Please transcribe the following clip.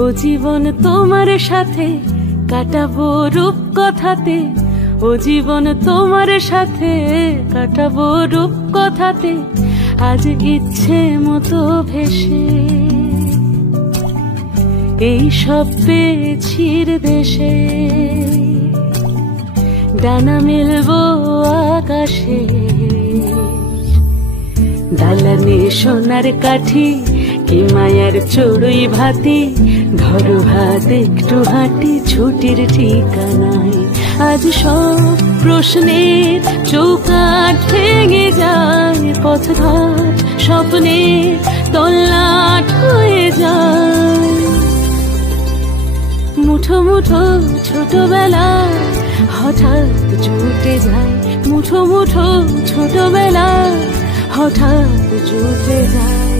ও জীবন তোমার সাথে কাটাবো রূপ কথাতে, ও জীবন তোমার সাথে কাটাবো রূপ কথাতে, আজ ইচ্ছে মতো ভেসে এই সব পেয়েছির দেশে। ডানা মেলবো আকাশে, দালানে সোনার কাঠি, কি মায়ার চড়ুই ভাতি, ধরো হাত একটু হাঁটি, ছুটির ঠিকানায়। আজ সব প্রশ্নের চৌকাঠ ভেঙে যায়, পথঘাট স্বপ্নের তল্লাট হয়ে যায়। মুঠো মুঠো ছোটবেলা হঠাৎ জুটে যায়, মুঠো মুঠো ছোটবেলা হঠাৎ জুটে যায়।